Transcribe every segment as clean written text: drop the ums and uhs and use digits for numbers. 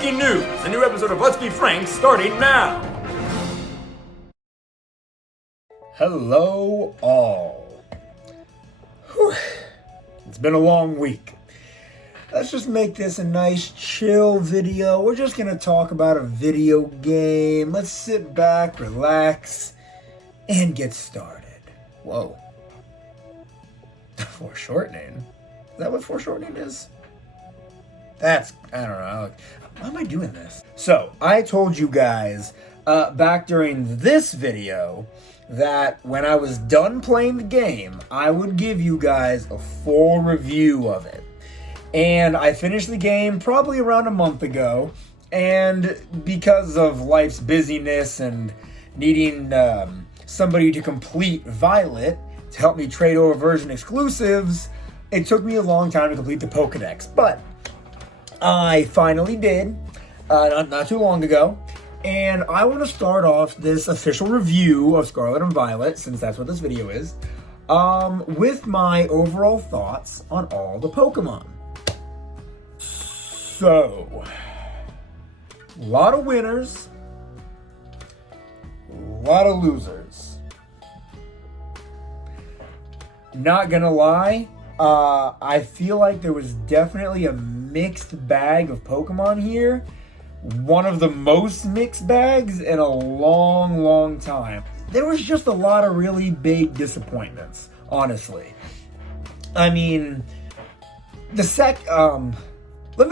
Breaking news! A new episode of Let's Be Frank starting now! Hello, all. Whew. It's been a long week. Let's just make this a nice, chill video. We're just going to talk about a video game. Let's sit back, relax, and get started. Whoa. Foreshortening? Is that what foreshortening is? I don't know. Why am I doing this? So, I told you guys back during this video that when I was done playing the game, I would give you guys a full review of it. And I finished the game probably around a month ago, and because of life's busyness and needing somebody to complete Violet to help me trade over version exclusives, it took me a long time to complete the Pokedex. But I finally did, not too long ago, and I want to start off this official review of Scarlet and Violet, since that's what this video is, with my overall thoughts on all the Pokemon. So, a lot of winners, a lot of losers. Not gonna lie, I feel like there was definitely a mixed bag of Pokemon here. One of the most mixed bags in a long, long time. There was just a lot of really big disappointments, honestly. I mean, let me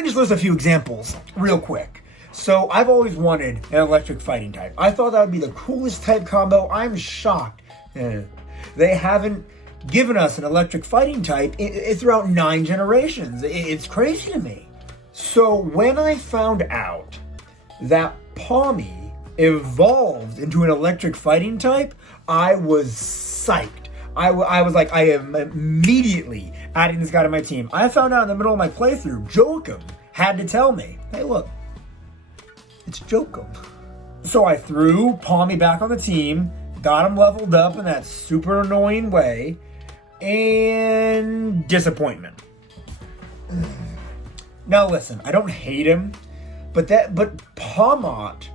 just list a few examples real quick. So, I've always wanted an electric fighting type. I thought that would be the coolest type combo. I'm shocked they haven't given us an electric fighting type throughout 9 generations. It's crazy to me. So, when I found out that Palmy evolved into an electric fighting type, I was psyched. I was like, I am immediately adding this guy to my team. I found out in the middle of my playthrough, Jokum had to tell me, hey look, it's Jokum. So I threw Palmy back on the team, got him leveled up in that super annoying way, and disappointment. Now listen, I don't hate him, but Palmot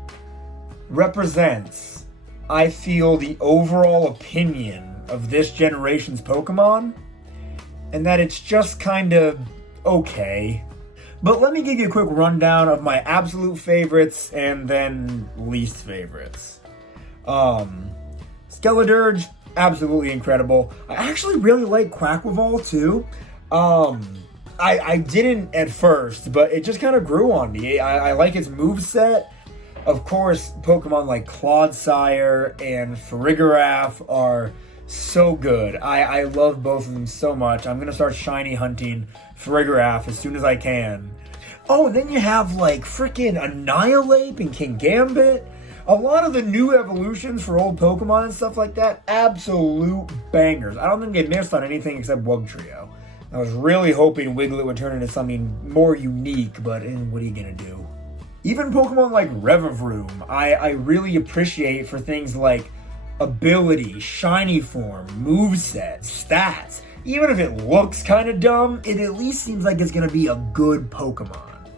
represents, I feel, the overall opinion of this generation's Pokemon, and that it's just kind of okay. But let me give you a quick rundown of my absolute favorites and then least favorites. Skeledirge, absolutely incredible. I actually really like Quaquaval too. I didn't at first, but it just kind of grew on me. I like its moveset. Of course, Pokemon like Clodsire and Farigiraf are so good. I love both of them so much. I'm going to start shiny hunting Farigiraf as soon as I can. Oh, and then you have like freaking Annihilate and Kingambit. A lot of the new evolutions for old Pokemon and stuff like that, absolute bangers. I don't think they missed on anything except Wugtrio. I was really hoping Wiglet would turn into something more unique, but what are you going to do? Even Pokemon like Revavroom, I really appreciate for things like ability, shiny form, moveset, stats. Even if it looks kind of dumb, it at least seems like it's going to be a good Pokemon.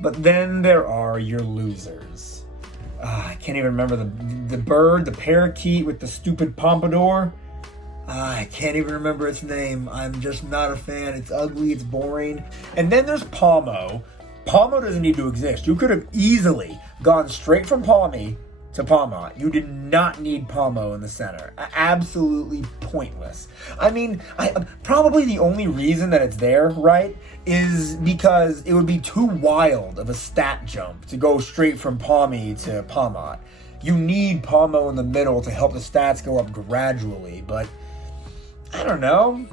But then there are your losers. I can't even remember the bird, the parakeet with the stupid pompadour. I can't even remember its name. I'm just not a fan. It's ugly, it's boring. And then there's Palmo. Palmo doesn't need to exist. You could have easily gone straight from Palmy to Palmot. You did not need Palmo in the center. Absolutely pointless. I mean, probably the only reason that it's there, right, is because it would be too wild of a stat jump to go straight from Palmy to Palmot. You need Palmo in the middle to help the stats go up gradually, but I don't know.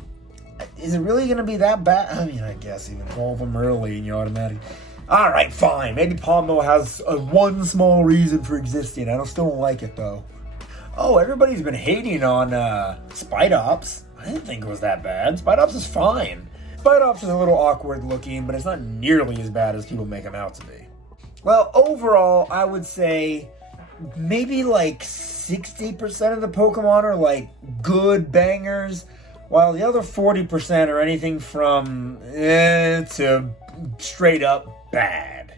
Is it really going to be that bad? I mean, I guess you evolve them early and you automatically... Alright, fine. Maybe Palmo has one small reason for existing. I still don't like it, though. Oh, everybody's been hating on Spidops. I didn't think it was that bad. Spidops is fine. Spidops is a little awkward looking, but it's not nearly as bad as people make him out to be. Well, overall, I would say maybe like 60% of the Pokemon are like good bangers, while the other 40% are anything from to straight up bad.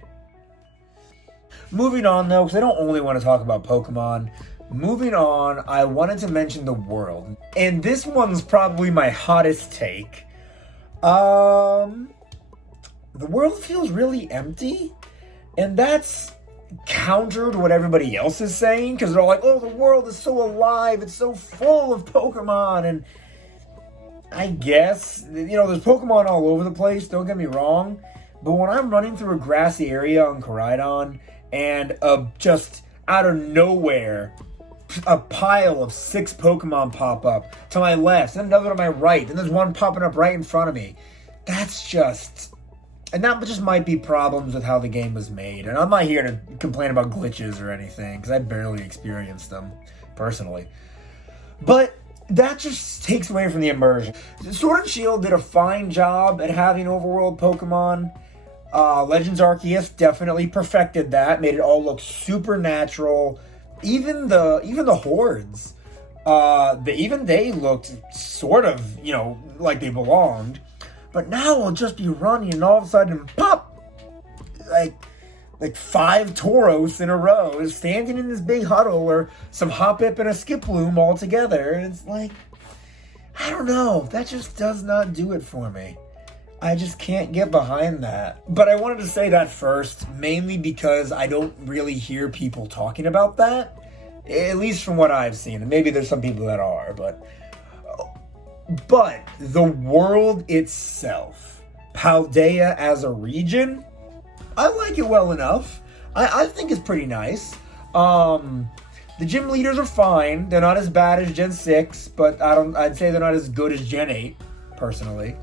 Moving on, though, because I don't only want to talk about Pokemon. Moving on, I wanted to mention the world. And this one's probably my hottest take. The world feels really empty. And that's counter to what everybody else is saying. Because they're all like, oh, the world is so alive. It's so full of Pokemon. And I guess, there's Pokemon all over the place. Don't get me wrong. But when I'm running through a grassy area on Koraidon, and just out of nowhere, a pile of 6 Pokemon pop up to my left, and another to my right, and there's one popping up right in front of me. That's just... And that just might be problems with how the game was made. And I'm not here to complain about glitches or anything, because I barely experienced them, personally. But that just takes away from the immersion. Sword and Shield did a fine job at having overworld Pokemon. Legends Arceus definitely perfected that, made it all look supernatural. Even the hordes, even they looked sort of, like they belonged. But now we'll just be running, and all of a sudden, pop, like 5 Tauros in a row, standing in this big huddle, or some Hoppip and a Skiploom all together. And it's like, I don't know, that just does not do it for me. I just can't get behind that. But I wanted to say that first, mainly because I don't really hear people talking about that. At least from what I've seen. And maybe there's some people that are, but the world itself, Paldea as a region, I like it well enough. I think it's pretty nice. The gym leaders are fine. They're not as bad as Gen 6, but I'd say they're not as good as Gen 8, personally.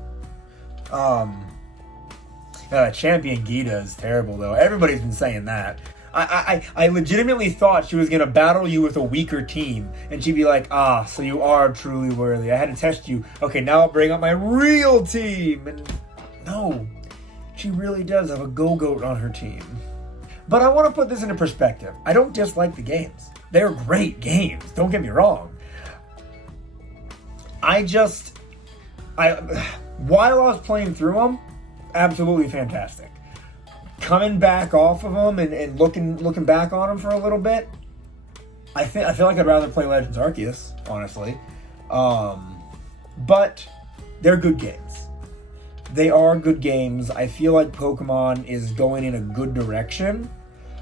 Champion Gita is terrible, though. Everybody's been saying that. I legitimately thought she was going to battle you with a weaker team, and she'd be like, so you are truly worthy. I had to test you. Okay, now I'll bring up my real team. And no, she really does have a Go-Goat on her team. But I want to put this into perspective. I don't dislike the games. They're great games. Don't get me wrong. While I was playing through them, absolutely fantastic. Coming back off of them and looking back on them for a little bit, I feel like I'd rather play Legends Arceus, honestly. But they're good games. They are good games. I feel like Pokemon is going in a good direction.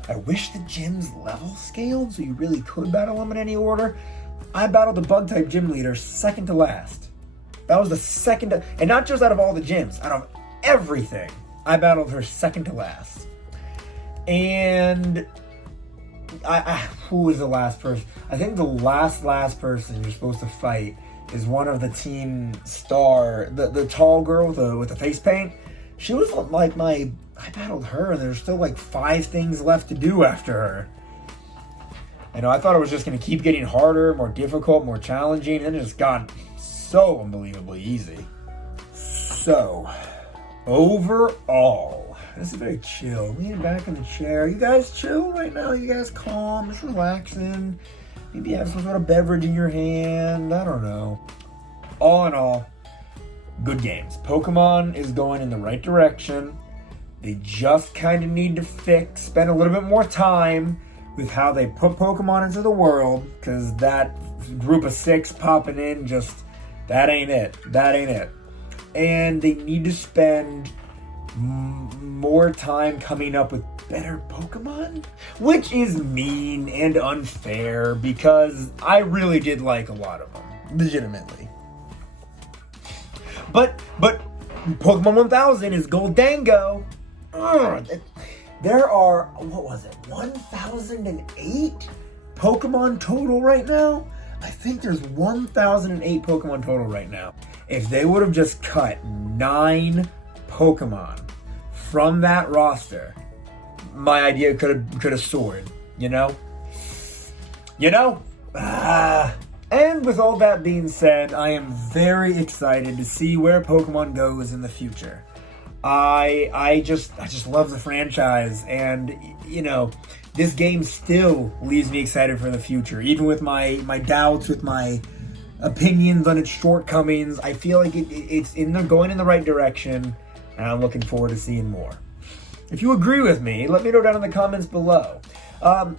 I wish the gyms level scaled so you really could battle them in any order. I battled the Bug-type gym leader second to last. That was the second, and not just out of all the gyms, out of everything, I battled her second to last. And who was the last person? I think the last person you're supposed to fight is one of the Team Star, the tall girl with the face paint. She was like I battled her, and there's still like 5 things left to do after her. I thought it was just going to keep getting harder, more difficult, more challenging, and it just got so unbelievably easy. So, overall, this is very chill. Leaning back in the chair. You guys chill right now? You guys calm? Just relaxing? Maybe you have some sort of beverage in your hand? I don't know. All in all, good games. Pokemon is going in the right direction. They just kind of need to spend a little bit more time with how they put Pokemon into the world, because that group of 6 popping in, that ain't it. That ain't it. And they need to spend more time coming up with better Pokemon, which is mean and unfair, because I really did like a lot of them, legitimately. But Pokemon 1000 is Goldango. There are, 1,008 Pokemon total right now? I think there's 1,008 Pokemon total right now. If they would have just cut 9 Pokemon from that roster, my idea could have soared, And with all that being said, I am very excited to see where Pokemon goes in the future. I just love the franchise, and this game still leaves me excited for the future, even with my doubts, with my opinions on its shortcomings. I feel like it's going in the right direction, and I'm looking forward to seeing more. If you agree with me, let me know down in the comments below.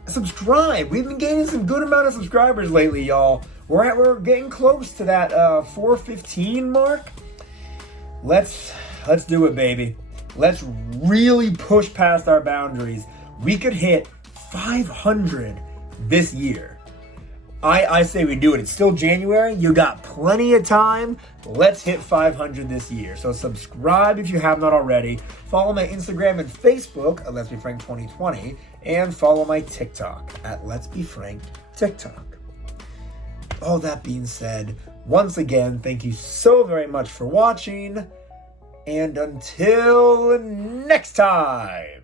Subscribe. We've been gaining some good amount of subscribers lately, y'all. We're getting close to that 415 mark. Let's do it, baby. Let's really push past our boundaries. We could hit 500 this year. I say we do it. It's still January. You got plenty of time. Let's hit 500 this year. So subscribe if you have not already. Follow my Instagram and Facebook at Let's Be Frank 2020. And follow my TikTok at Let's Be Frank TikTok. All that being said, once again, thank you so very much for watching. And until next time.